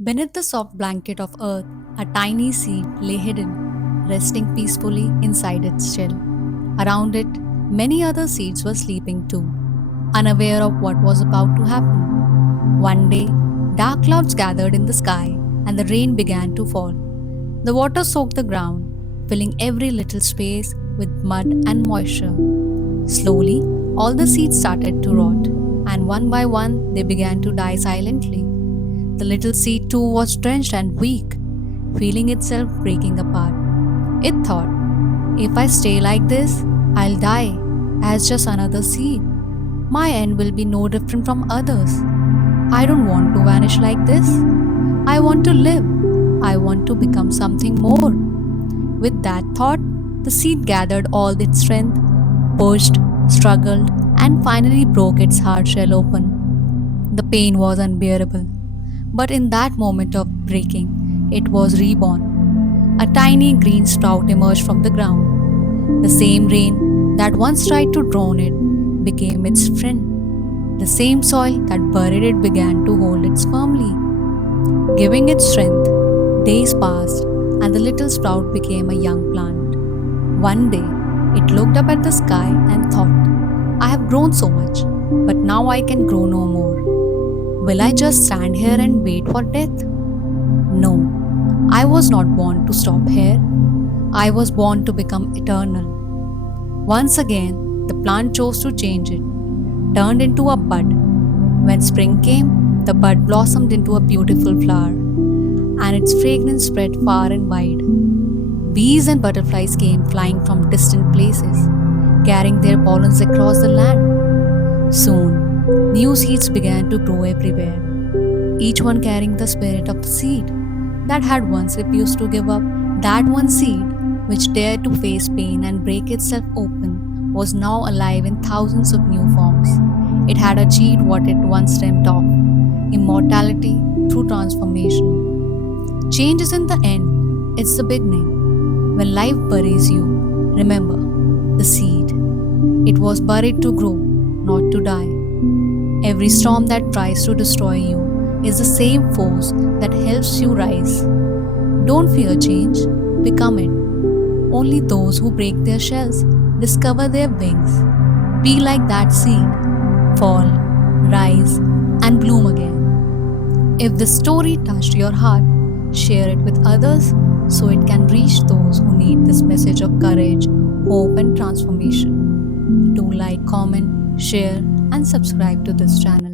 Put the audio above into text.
Beneath the soft blanket of earth, a tiny seed lay hidden, resting peacefully inside its shell. Around it, many other seeds were sleeping too, unaware of what was about to happen. One day, dark clouds gathered in the sky and the rain began to fall. The water soaked the ground, filling every little space with mud and moisture. Slowly, all the seeds started to rot, and one by one they began to die silently. The little seed too was drenched and weak, feeling itself breaking apart. It thought, if I stay like this, I'll die as just another seed. My end will be no different from others. I don't want to vanish like this. I want to live. I want to become something more. With that thought, the seed gathered all its strength, pushed, struggled, and finally broke its hard shell open. The pain was unbearable. But in that moment of breaking, it was reborn. A tiny green sprout emerged from the ground. The same rain that once tried to drown it became its friend. The same soil that buried it began to hold it firmly, giving it strength. Days passed, and the little sprout became a young plant. One day, it looked up at the sky and thought, I have grown so much, but now I can grow no more. Will I just stand here and wait for death? No, I was not born to stop here. I was born to become eternal. Once again, the plant chose to change it, turned into a bud. When spring came, the bud blossomed into a beautiful flower, and its fragrance spread far and wide. Bees and butterflies came flying from distant places, carrying their pollens across the land. Soon, new seeds began to grow everywhere, each one carrying the spirit of the seed that had once refused to give up. That one seed, which dared to face pain and break itself open, was now alive in thousands of new forms. It had achieved what it once dreamt of: immortality through transformation. Change isn't the end, it's the beginning. When life buries you, remember the seed. It was buried to grow, not to die. Every storm that tries to destroy you is the same force that helps you rise. Don't fear change, become it. Only those who break their shells discover their wings. Be like that seed, fall, rise, and bloom again. If this story touched your heart, share it with others so it can reach those who need this message of courage, hope, and transformation. Do like, comment, share, and subscribe to this channel.